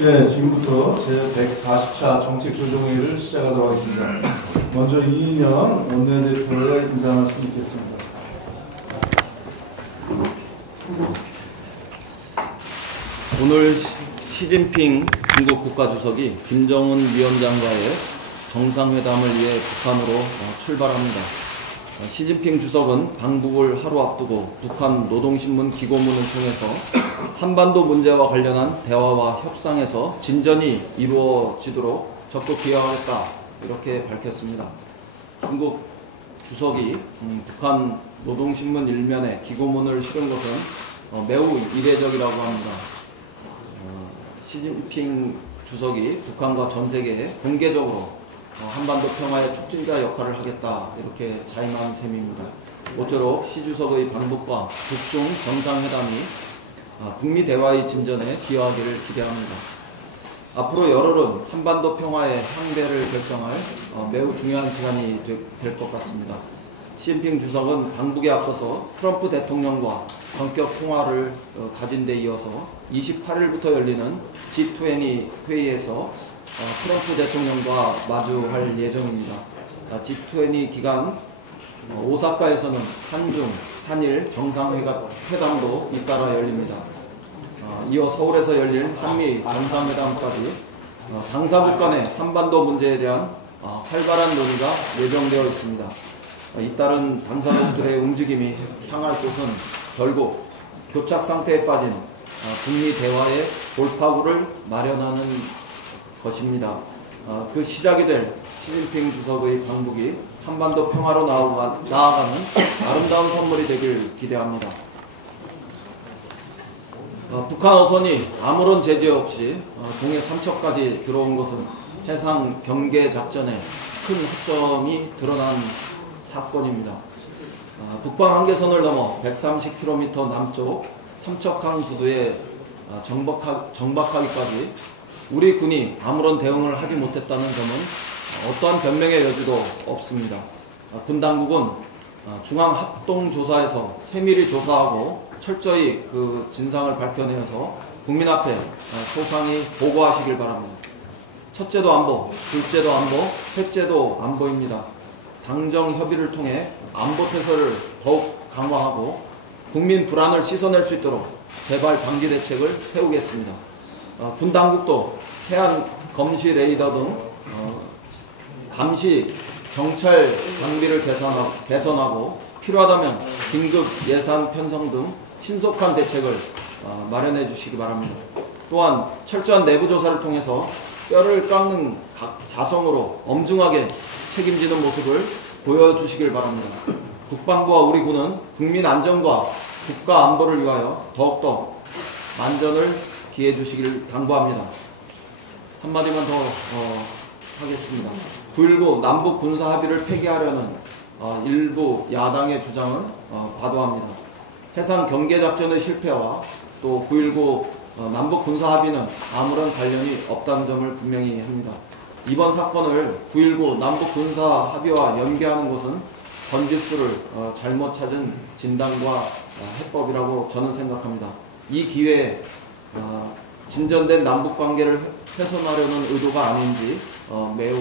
네, 지금부터 제140차 정책조정회의를 시작하도록 하겠습니다. 먼저 이인영 원내대표의 인사 말씀 듣겠습니다. 오늘 시진핑 중국 국가주석이 김정은 위원장과의 정상회담을 위해 북한으로 출발합니다. 시진핑 주석은 방북을 하루 앞두고 북한 노동신문 기고문을 통해서 한반도 문제와 관련한 대화와 협상에서 진전이 이루어지도록 적극 기여하겠다 이렇게 밝혔습니다. 중국 주석이 북한 노동신문 일면에 기고문을 실은 것은 매우 이례적이라고 합니다. 시진핑 주석이 북한과 전 세계에 공개적으로 한반도 평화의 촉진자 역할을 하겠다 이렇게 자임한 셈입니다. 모쪼록 시 주석의 방북과 북중 정상회담이 북미 대화의 진전에 기여하기를 기대합니다. 앞으로 열흘은 한반도 평화의 향배를 결정할 매우 중요한 시간이 될 것 같습니다. 시진핑 주석은 방북에 앞서서 트럼프 대통령과 전격 통화를 가진 데 이어서 28일부터 열리는 G20 회의에서 트럼프 대통령과 마주할 예정입니다. G20 기간 오사카에서는 한중, 한일 정상회담도 잇따라 열립니다. 이어 서울에서 열릴 한미 정상회담까지 당사국 간의 한반도 문제에 대한 활발한 논의가 예정되어 있습니다. 잇따른 당사국들의 움직임이 향할 곳은 결국 교착 상태에 빠진 북미 대화의 돌파구를 마련하는 것입니다. 그 시작이 될 시진핑 주석의 방북이 한반도 평화로 나아가는 아름다운 선물이 되길 기대합니다. 북한 어선이 아무런 제재 없이 동해 삼척까지 들어온 것은 해상 경계 작전에 큰 허점이 드러난 사건입니다. 북방 한계선을 넘어 130km 남쪽 삼척항 부두에 정박하기까지 우리 군이 아무런 대응을 하지 못했다는 점은 어떠한 변명의 여지도 없습니다. 군 당국은 중앙합동조사에서 세밀히 조사하고 철저히 그 진상을 밝혀내어서 국민 앞에 소상히 보고하시길 바랍니다. 첫째도 안보, 둘째도 안보, 셋째도 안보입니다. 당정 협의를 통해 안보 태세를 더욱 강화하고 국민 불안을 씻어낼 수 있도록 재발 방지 대책을 세우겠습니다. 군 당국도 해안 검시 레이더 등 감시 정찰 장비를 개선하고 필요하다면 긴급 예산 편성 등 신속한 대책을 마련해 주시기 바랍니다. 또한 철저한 내부 조사를 통해서 뼈를 깎는 자성으로 엄중하게 책임지는 모습을 보여주시길 바랍니다. 국방부와 우리 군은 국민 안전과 국가 안보를 위하여 더욱더 만전을 기해 주시길 당부합니다. 한마디만 더 하겠습니다. 9.19 남북 군사 합의를 폐기하려는 일부 야당의 주장은 과도합니다. 해상 경계 작전의 실패와 또 9.19 남북 군사 합의는 아무런 관련이 없다는 점을 분명히 합니다. 이번 사건을 9.19 남북 군사 합의와 연계하는 것은 번지수를 잘못 찾은 진단과 해법이라고 저는 생각합니다. 이 기회에 진전된 남북관계를 훼손하려는 의도가 아닌지 매우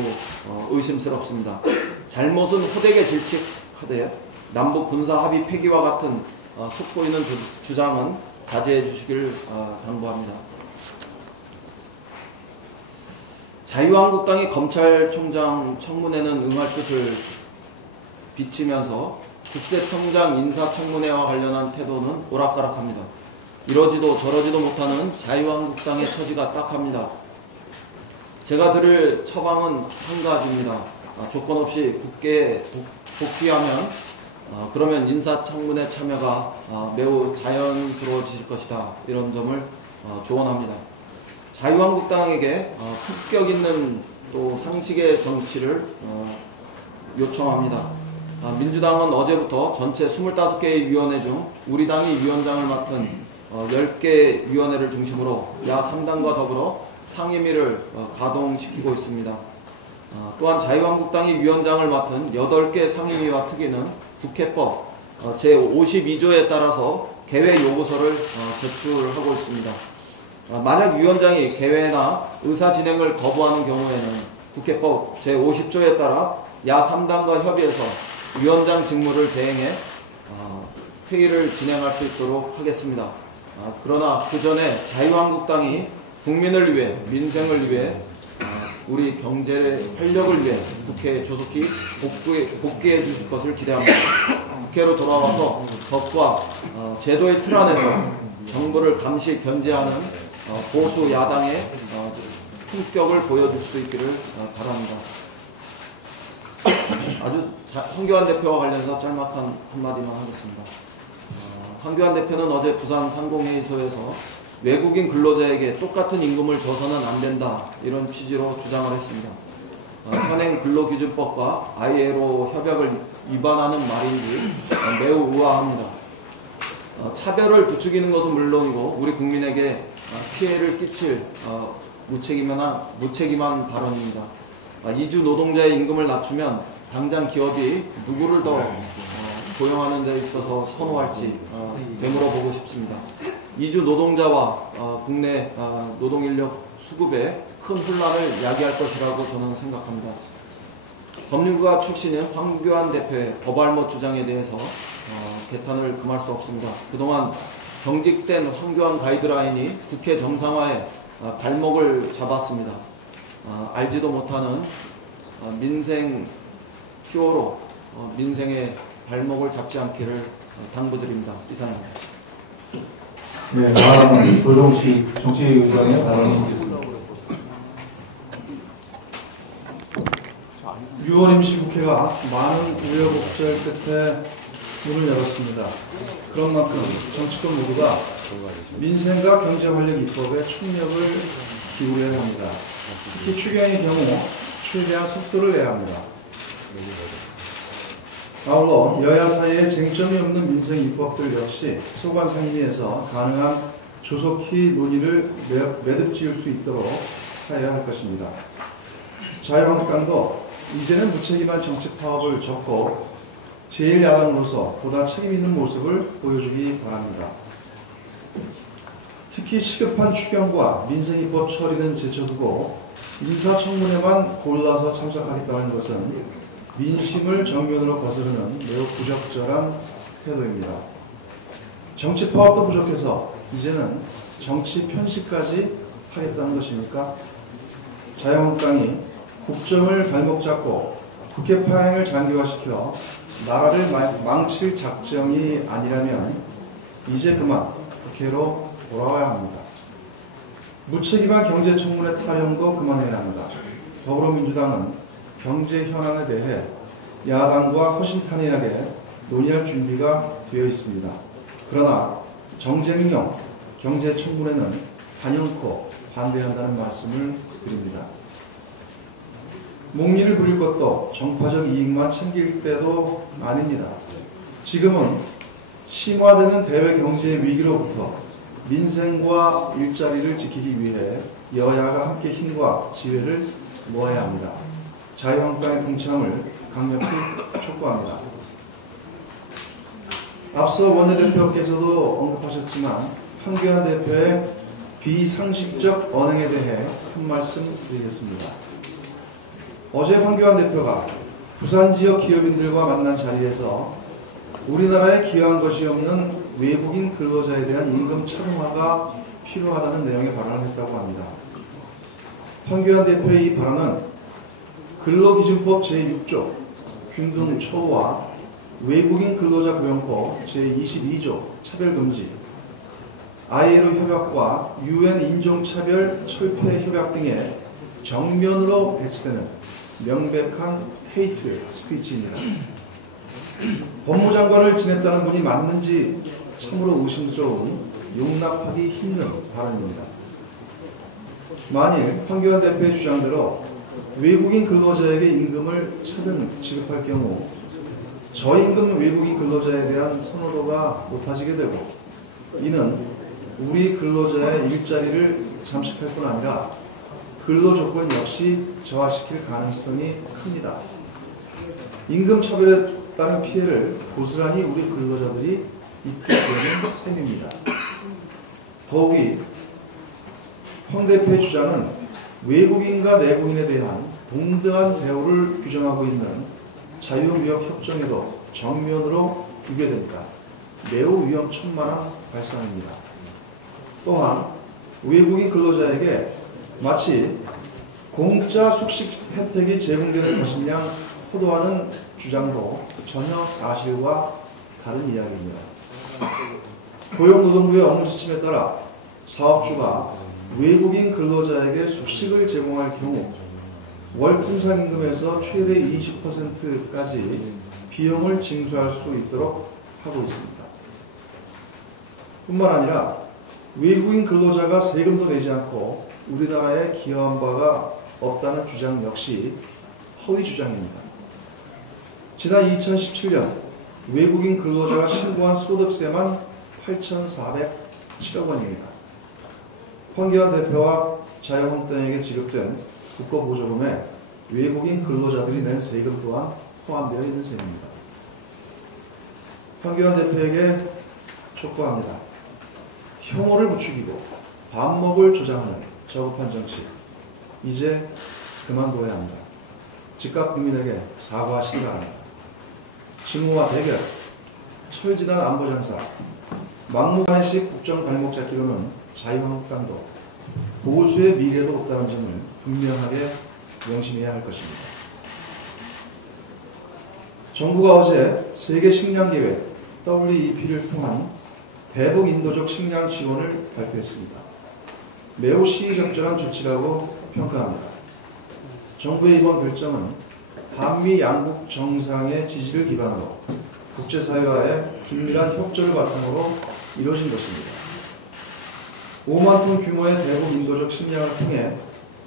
의심스럽습니다. 잘못은 호되게 질책하되 남북 군사 합의 폐기와 같은 속보이는 주장은 자제해 주시길 당부합니다. 자유한국당이 검찰총장 청문회는 응할 뜻을 비치면서 국세청장 인사청문회와 관련한 태도는 오락가락합니다. 이러지도 저러지도 못하는 자유한국당의 처지가 딱합니다. 제가 드릴 처방은 한 가지입니다. 조건 없이 국회에 복귀하면 그러면 인사청문회 참여가 매우 자연스러워질 것이다. 이런 점을 조언합니다. 자유한국당에게 품격 있는 또 상식의 정치를 요청합니다. 민주당은 어제부터 전체 25개의 위원회 중 우리 당이 위원장을 맡은 10개 위원회를 중심으로 야 3당과 더불어 상임위를 가동시키고 있습니다. 또한 자유한국당이 위원장을 맡은 8개 상임위와 특위는 국회법 제52조에 따라서 개회 요구서를 제출하고 있습니다. 만약 위원장이 개회나 의사 진행을 거부하는 경우에는 국회법 제50조에 따라 야 3당과 협의해서 위원장 직무를 대행해 회의를 진행할 수 있도록 하겠습니다. 그러나 그 전에 자유한국당이 국민을 위해, 민생을 위해, 우리 경제 활력을 위해 국회에 조속히 복귀해 주실 것을 기대합니다. 국회로 돌아와서 법과 제도의 틀 안에서 정부를 감시 견제하는 보수 야당의 품격을 보여줄 수 있기를 바랍니다. 아주 황교안 대표와 관련해서 짤막한 한마디만 하겠습니다. 황교안 대표는 어제 부산 상공회의소에서 외국인 근로자에게 똑같은 임금을 줘서는 안 된다, 이런 취지로 주장을 했습니다. 현행 근로기준법과 ILO 협약을 위반하는 말인지 매우 의아합니다. 차별을 부추기는 것은 물론이고 우리 국민에게 피해를 끼칠 무책임한 발언입니다. 2주 노동자의 임금을 낮추면 당장 기업이 누구를 더 고용하는 데 있어서 선호할지 되물어보고 싶습니다. 2주 노동자와 국내 노동인력 수급에 큰 혼란을 야기할 것이라고 저는 생각합니다. 법률가 출신인 황교안 대표의 법알못 주장에 대해서 개탄을 금할 수 없습니다. 그동안 경직된 황교안 가이드라인이 국회 정상화에 발목을 잡았습니다. 알지도 못하는 민생 히어로, 민생의 발목을 잡지 않기를 당부드립니다. 이상입니다. 네, 다음 조정식 정치의장의 발언이 있겠습니다. 6월 임시국회가 많은 우여곡절 끝에 문을 열었습니다. 그런 만큼 정치권 모두가 민생과 경제활력 입법에 총력을 기울여야 합니다. 특히 추경의 경우 최대한 속도를 내야 합니다. 아울러 여야 사이에 쟁점이 없는 민생 입법들 역시 소관 상임위에서 가능한 조속히 논의를 매듭 지을 수 있도록 해야 할 것입니다. 자유한국당도 이제는 무책임한 정책 파업을 접고 제1야당으로서 보다 책임 있는 모습을 보여주기 바랍니다. 특히 시급한 추경과 민생입법 처리는 제쳐두고 인사청문회만 골라서 참석하겠다는 것은 민심을 정면으로 거스르는 매우 부적절한 태도입니다. 정치 파업도 부족해서 이제는 정치 편식까지 하겠다는 것입니까? 자유한국당이 국정을 발목 잡고 국회 파행을 장기화시켜 나라를 망칠 작정이 아니라면 이제 그만 국회로 돌아와야 합니다. 무책임한 경제청문회 타령도 그만해야 합니다. 더불어민주당은 경제 현안에 대해 야당과 허심탄회하게 논의할 준비가 되어 있습니다. 그러나 정쟁용 경제청문회는 단연코 반대한다는 말씀을 드립니다. 목리를 부릴 것도 정파적 이익만 챙길 때도 아닙니다. 지금은 심화되는 대외 경제 위기로부터 민생과 일자리를 지키기 위해 여야가 함께 힘과 지혜를 모아야 합니다. 자유한국당의 동참을 강력히 촉구합니다. 앞서 원내대표께서도 언급하셨지만 황교안 대표의 비상식적 언행에 대해 한 말씀 드리겠습니다. 어제 황교안 대표가 부산 지역 기업인들과 만난 자리에서 우리나라에 기여한 것이 없는 외국인 근로자에 대한 임금 차등화가 필요하다는 내용의 발언을 했다고 합니다. 황교안 대표의 이 발언은 근로기준법 제6조 균등 처우와 외국인 근로자 고용법 제22조 차별금지, ILO 협약과 UN 인종차별 철폐 협약 등에 정면으로 배치되는 명백한 헤이트 스피치입니다. 법무장관을 지냈다는 분이 맞는지 참으로 의심스러운 용납하기 힘든 발언입니다. 만일 황교안 대표의 주장대로 외국인 근로자에게 임금을 차등 지급할 경우 저임금 외국인 근로자에 대한 선호도가 높아지게 되고, 이는 우리 근로자의 일자리를 잠식할 뿐 아니라 근로 조건 역시 저하시킬 가능성이 큽니다. 임금 차별에 따른 피해를 고스란히 우리 근로자들이 입게 되는 셈입니다. 더욱이 황 대표의 주장은 외국인과 내국인에 대한 동등한 대우를 규정하고 있는 자유무역협정에도 정면으로 위배되니까 매우 위험천만한 발상입니다. 또한 외국인 근로자에게 마치 공짜 숙식 혜택이 제공되는 것이냐 호도하는 주장도 전혀 사실과 다른 이야기입니다. 고용노동부의 업무 지침에 따라 사업주가 외국인 근로자에게 숙식을 제공할 경우 월 통상임금에서 최대 20%까지 비용을 징수할 수 있도록 하고 있습니다. 뿐만 아니라 외국인 근로자가 세금도 내지 않고 우리나라에 기여한 바가 없다는 주장 역시 허위 주장입니다. 지난 2017년 외국인 근로자가 신고한 소득세만 8,407억 원입니다. 황교안 대표와 자영업 등에게 지급된 국고보조금에 외국인 근로자들이 낸 세금 또한 포함되어 있는 셈입니다. 황교안 대표에게 촉구합니다. 혐오를 부추기고 반목을 조장하는 저급한 정치, 이제 그만둬야 한다. 즉각 국민에게 사과하시기 바랍니다. 징후와 대결, 철지난 안보장사, 막무가내식 국정 발목 잡기로는 자유한국당도 보수의 미래도 없다는 점을 분명하게 명심해야 할 것입니다. 정부가 어제 세계 식량 계획 WEP를 통한 대북 인도적 식량 지원을 발표했습니다. 매우 시의적절한 조치라고 평가합니다. 정부의 이번 결정은 한미 양국 정상의 지지를 기반으로 국제사회와의 긴밀한 협조를 바탕으로 이루어진 것입니다. 5만 톤 규모의 대북 인도적 식량을 통해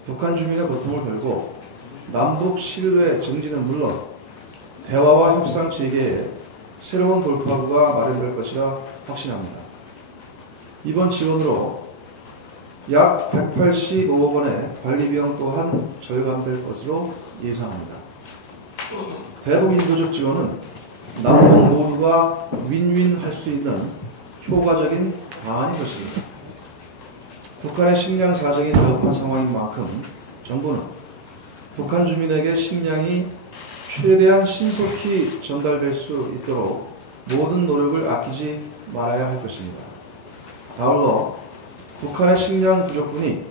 북한 주민의 고통을 덜고 남북 신뢰 증진은 물론 대화와 협상 재개에 새로운 돌파구가 마련될 것이라 확신합니다. 이번 지원으로 약 185억 원의 관리비용 또한 절감될 것으로 예상합니다. 대북 인도적 지원은 남북 모두가 윈윈할 수 있는 효과적인 방안인 것입니다. 북한의 식량 사정이 다급한 상황인 만큼 정부는 북한 주민에게 식량이 최대한 신속히 전달될 수 있도록 모든 노력을 아끼지 말아야 할 것입니다. 아울러 북한의 식량 부족분이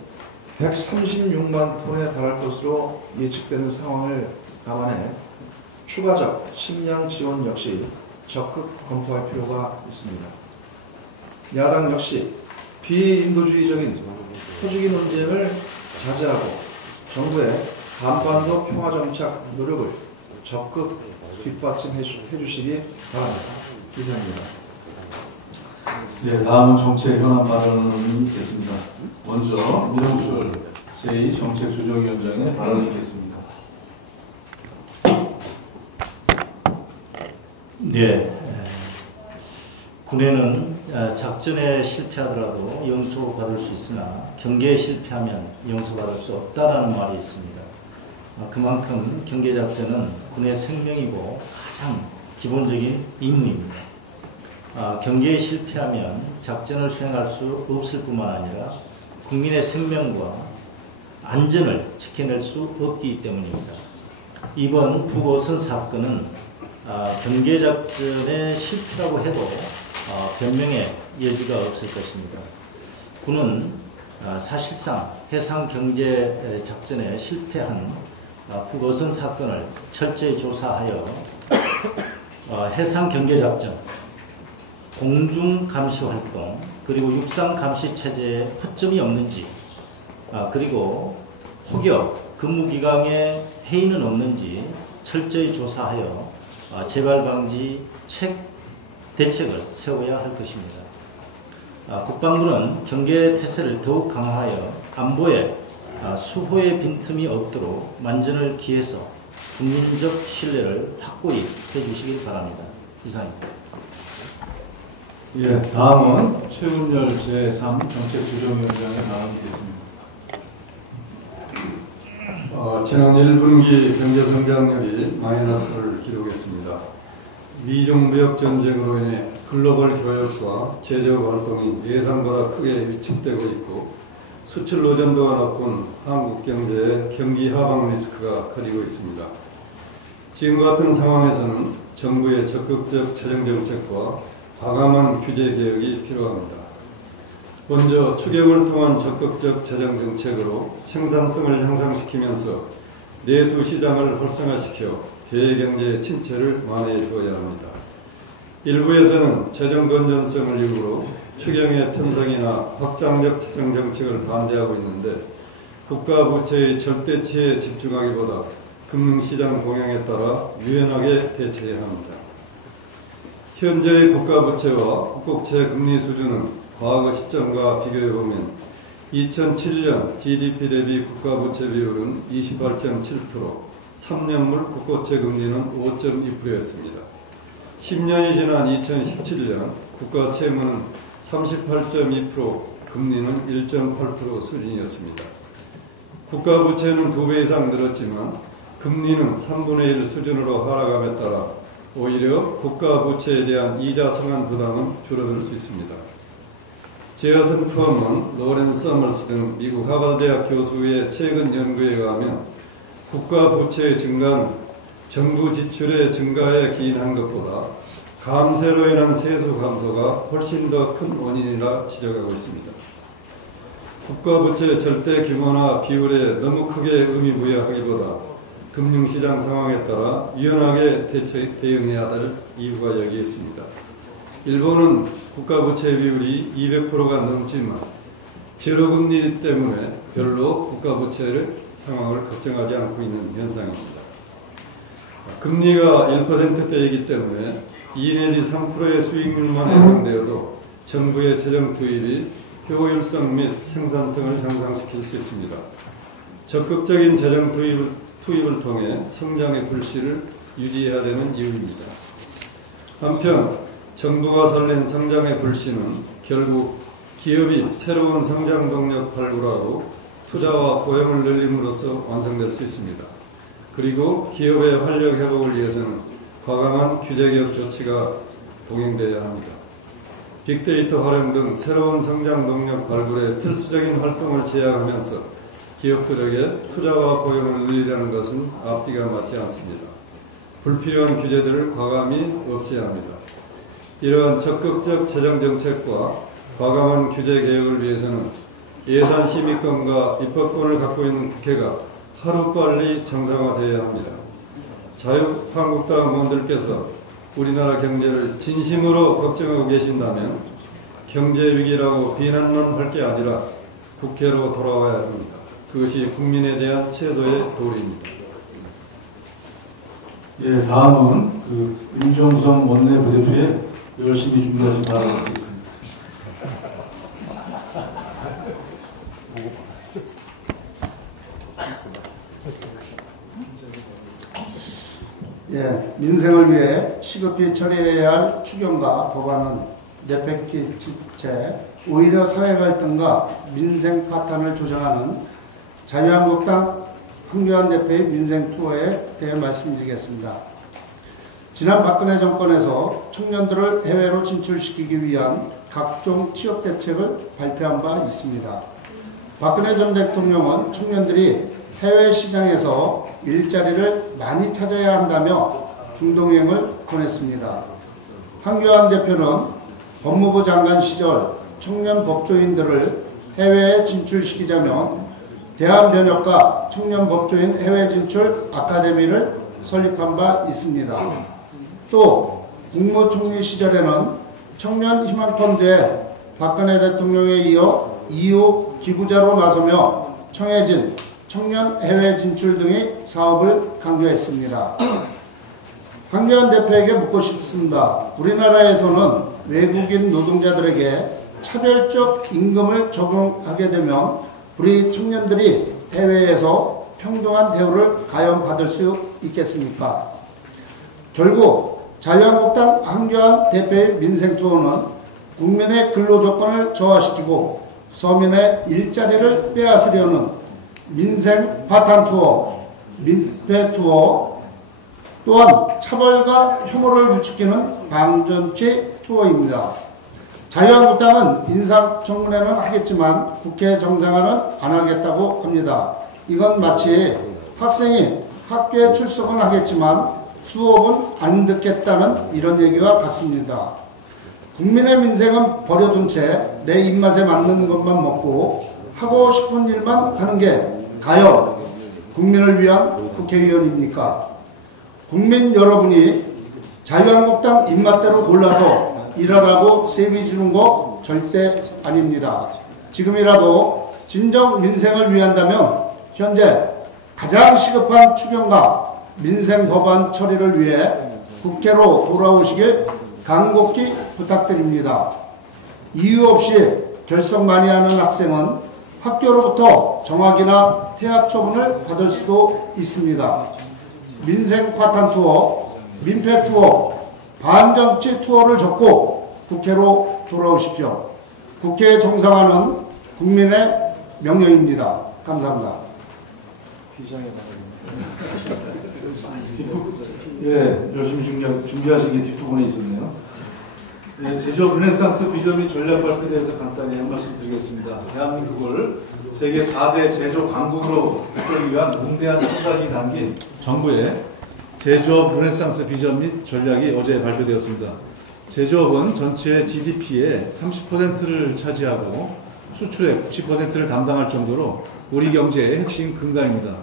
136만 톤에 달할 것으로 예측되는 상황을 감안해 추가적 식량 지원 역시 적극 검토할 필요가 있습니다. 야당 역시 비인도주의적인 퍼주기 논쟁을 자제하고 정부의 한반도 평화정착 노력을 적극 뒷받침해 주시기 바랍니다. 이상입니다. 네, 다음은 정책 현안 발언이 있겠습니다. 먼저 민홍철 제2정책조정위원장의 발언이 있겠습니다. 네, 군에는 작전에 실패하더라도 영수받을 수 있으나 경계에 실패하면 영수받을 수 없다라는 말이 있습니다. 그만큼 경계작전은 군의 생명이고 가장 기본적인 임무입니다. 경계에 실패하면 작전을 수행할 수 없을 뿐만 아니라 국민의 생명과 안전을 지켜낼 수 없기 때문입니다. 이번 북어선 사건은 경계작전의 실패라고 해도 변명의 여지가 없을 것입니다. 군은 사실상 해상경제작전에 실패한 북어선 사건을 철저히 조사하여 해상경제작전, 공중감시활동, 그리고 육상감시체제에 허점이 없는지, 그리고 혹여 근무기강에 해이는 없는지 철저히 조사하여 재발방지 대책을 세워야 할 것입니다. 국방부는 경계태세를 더욱 강화하여 안보에 수호의 빈틈이 없도록 만전을 기해서 국민적 신뢰를 확고히 해주시길 바랍니다. 이상입니다. 예, 다음은 최운열 제3 정책조정위원장의 발언이겠습니다. 지난 1분기 경제성장률이 마이너스를 기록했습니다. 미중 무역 전쟁으로 인해 글로벌 교역과 제조업 활동이 예상보다 크게 위축되고 있고 수출 의존도가 높은 한국 경제의 경기 하방 리스크가 커지고 있습니다. 지금 같은 상황에서는 정부의 적극적 재정정책과 과감한 규제 개혁이 필요합니다. 먼저 추경을 통한 적극적 재정정책으로 생산성을 향상시키면서 내수 시장을 활성화시켜 대외경제 침체를 완화해 주어야 합니다. 일부에서는 재정 건전성을 이유로 추경의 편성이나 확장적 재정정책을 반대하고 있는데 국가 부채의 절대치에 집중하기보다 금융시장 동향에 따라 유연하게 대처해야 합니다. 현재의 국가 부채와 국채 금리 수준은 과거 시점과 비교해보면 2007년 GDP 대비 국가 부채 비율은 28.7%, 3년물 국고채 금리는 5.2%였습니다. 10년이 지난 2017년 국가 채무는 38.2%, 금리는 1.8% 수준이었습니다. 국가 부채는 2배 이상 늘었지만 금리는 3분의 1 수준으로 하락함에 따라 오히려 국가 부채에 대한 이자 상환 부담은 줄어들 수 있습니다. 제어슨 펌은 로렌스 서머스 등 미국 하버드 대학 교수의 최근 연구에 의하면 국가 부채의 증가는 정부 지출의 증가에 기인한 것보다 감세로 인한 세수 감소가 훨씬 더 큰 원인이라 지적하고 있습니다. 국가 부채 절대 규모나 비율에 너무 크게 의미 부여하기보다 금융시장 상황에 따라 유연하게 대응해야 할 이유가 여기에 있습니다. 일본은 국가부채 비율이 200%가 넘지만 제로금리 때문에 별로 국가부채 상황을 걱정하지 않고 있는 현상입니다. 금리가 1%대이기 때문에 2 내지 3%의 수익률만 예상되어도 정부의 재정 투입이 효율성 및 생산성을 향상시킬 수 있습니다. 적극적인 재정 투입을 통해 성장의 불씨를 유지해야 되는 이유입니다. 한편 정부가 살린 성장의 불씨는 결국 기업이 새로운 성장 동력 발굴하고 투자와 고용을 늘림으로써 완성될 수 있습니다. 그리고 기업의 활력 회복을 위해서는 과감한 규제개혁 조치가 동행되어야 합니다. 빅데이터 활용 등 새로운 성장 동력 발굴에 필수적인 활동을 제약하면서 기업들에게 투자와 고용을 늘리려는 것은 앞뒤가 맞지 않습니다. 불필요한 규제들을 과감히 없애야 합니다. 이러한 적극적 재정정책과 과감한 규제 개혁을 위해서는 예산 심의권과 입법권을 갖고 있는 국회가 하루빨리 정상화되어야 합니다. 자유한국당 의원들께서 우리나라 경제를 진심으로 걱정하고 계신다면 경제위기라고 비난만 할 게 아니라 국회로 돌아와야 합니다. 그것이 국민에 대한 최소의 도리입니다. 예, 다음은 임종성 원내부대표의 열심히 준비하신 발언을 듣겠습니다. 예, 민생을 위해 시급히 처리해야 할 추경과 법안은 내팽개칠채 오히려 사회 갈등과 민생 파탄을 조장하는 자유한국당 황교안 대표의 민생 투어에 대해 말씀드리겠습니다. 지난 박근혜 정권에서 청년들을 해외로 진출시키기 위한 각종 취업 대책을 발표한 바 있습니다. 박근혜 전 대통령은 청년들이 해외 시장에서 일자리를 많이 찾아야 한다며 중동행을 권했습니다. 황교안 대표는 법무부 장관 시절 청년 법조인들을 해외에 진출시키자며 대한변협과 청년법조인 해외 진출 아카데미를 설립한 바 있습니다. 또 국무총리 시절에는 청년희망펀드에 박근혜 대통령에 이어 2호 기부자로 나서며 청해진 청년 해외 진출 등의 사업을 강조했습니다. 황교안 대표에게 묻고 싶습니다. 우리나라에서는 외국인 노동자들에게 차별적 임금을 적용하게 되면 우리 청년들이 해외에서 평등한 대우를 과연 받을 수 있겠습니까? 결국 자유한국당 황교안 대표의 민생투어는 국민의 근로조건을 저하시키고 서민의 일자리를 빼앗으려는 민생 파탄투어, 민폐투어, 또한 차별과 혐오를 부추기는 방정치 투어입니다. 자유한국당은 인사청문회는 하겠지만 국회 정상화는 안 하겠다고 합니다. 이건 마치 학생이 학교에 출석은 하겠지만 수업은 안 듣겠다는 이런 얘기와 같습니다. 국민의 민생은 버려둔 채 내 입맛에 맞는 것만 먹고 하고 싶은 일만 하는 게 과연 국민을 위한 국회의원입니까? 국민 여러분이 자유한국당 입맛대로 골라서 일하라고 세비 주는 거 절대 아닙니다. 지금이라도 진정 민생을 위한다면 현재 가장 시급한 추경과 민생 법안 처리를 위해 국회로 돌아오시길 간곡히 부탁드립니다. 이유 없이 결석 많이 하는 학생은 학교로부터 정학이나 퇴학 처분을 받을 수도 있습니다. 민생 파탄 투어, 민폐 투어, 반정치 투어를 접고 국회로 돌아오십시오. 국회 정상화는 국민의 명령입니다. 감사합니다. 예, 열심히 준비하신 게 뒷부분에 있었네요. 네, 제조업 르네상스 비전 및 전략 발표에 대해서 간단히 한 말씀 드리겠습니다. 대한민국을 세계 4대 제조 강국으로 이끌기 위한 공대한 청사진이 담긴 정부의 제조업 르네상스 비전 및 전략이 어제 발표되었습니다. 제조업은 전체 GDP의 30%를 차지하고 수출의 90%를 담당할 정도로 우리 경제의 핵심 근간입니다.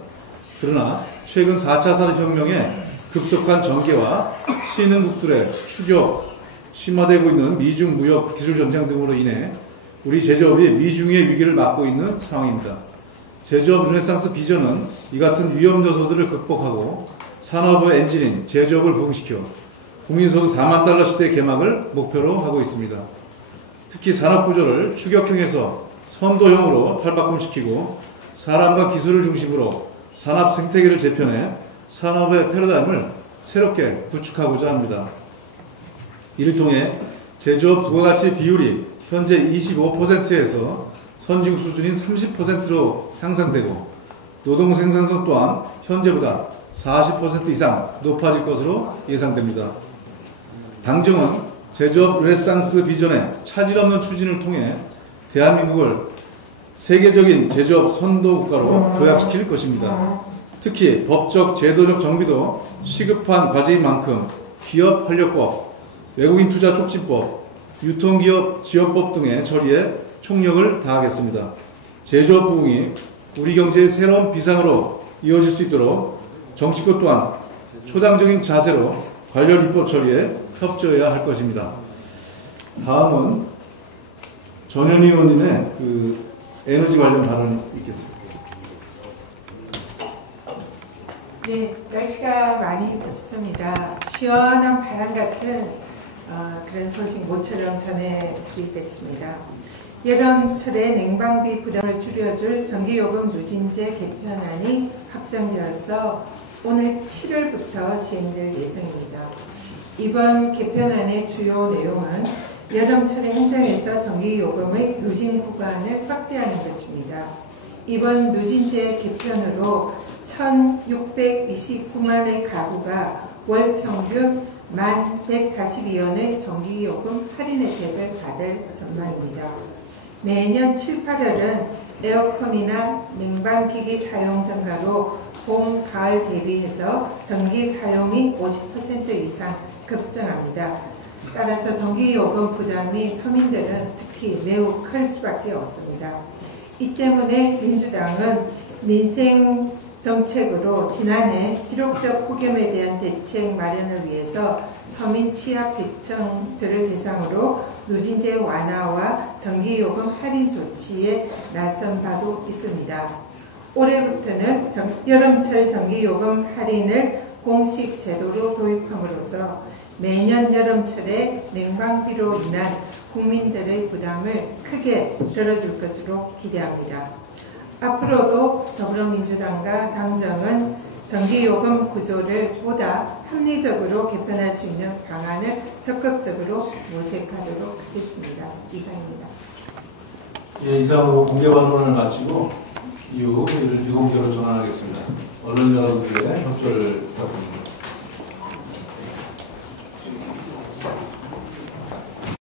그러나 최근 4차 산업혁명에 급속한 전개와 신흥국들의 추격, 심화되고 있는 미중 무역 기술 전쟁 등으로 인해 우리 제조업이 미중의 위기를 맞고 있는 상황입니다. 제조업 르네상스 비전은 이 같은 위험 요소들을 극복하고 산업의 엔진인 제조업을 부흥시켜 국민소득 4만 달러 시대 개막을 목표로 하고 있습니다. 특히 산업 구조를 추격형에서 선도형으로 탈바꿈시키고 사람과 기술을 중심으로 산업 생태계를 재편해 산업의 패러다임을 새롭게 구축하고자 합니다. 이를 통해 제조업 부가가치 비율이 현재 25%에서 선진국 수준인 30%로 향상되고 노동 생산성 또한 현재보다 40% 이상 높아질 것으로 예상됩니다. 당정은 제조업 르네상스 비전의 차질 없는 추진을 통해 대한민국을 세계적인 제조업 선도 국가로 도약시킬 것입니다. 특히 법적, 제도적 정비도 시급한 과제인 만큼 기업 활력법, 외국인 투자 촉진법, 유통기업 지원법 등의 처리에 총력을 다하겠습니다. 제조업 부흥이 우리 경제의 새로운 비상으로 이어질 수 있도록 정치권 또한 초당적인 자세로 관련 입법 처리에 협조해야 할 것입니다. 다음은 전현희 의원님의 에너지 관련 발언이 있겠습니다. 네, 날씨가 많이 덥습니다. 시원한 바람 같은 그런 소식 모처럼 전해드리겠습니다. 여름철에 냉방비 부담을 줄여줄 전기요금 누진제 개편안이 확정되어서 오늘 7월부터 시행될 예정입니다. 이번 개편안의 주요 내용은 여름철에 현장에서 전기요금의 누진 구간을 확대하는 것입니다. 이번 누진제 개편으로 1,629만의 가구가 월 평균 1,142원의 전기요금 할인 혜택을 받을 전망입니다. 매년 7, 8월은 에어컨이나 냉방기기 사용 증가로 봄, 가을 대비해서 전기 사용이 50% 이상 급증합니다. 따라서 전기요금 부담이 서민들은 특히 매우 클 수밖에 없습니다. 이 때문에 민주당은 민생 정책으로 지난해 기록적 폭염에 대한 대책 마련을 위해서 서민 취약 계층들을 대상으로 누진제 완화와 전기요금 할인 조치에 나선 바도 있습니다. 올해부터는 여름철 전기요금 할인을 공식 제도로 도입함으로써 매년 여름철에 냉방비로 인한 국민들의 부담을 크게 덜어줄 것으로 기대합니다. 앞으로도 더불어민주당과 당정은 전기요금 구조를 보다 합리적으로 개편할 수 있는 방안을 적극적으로 모색하도록 하겠습니다. 이상입니다. 예, 이상으로 공개 발언을 마치고 이후 회의를 비공개로 전환하겠습니다. 언론 여러분들의 협조를 부탁드립니다.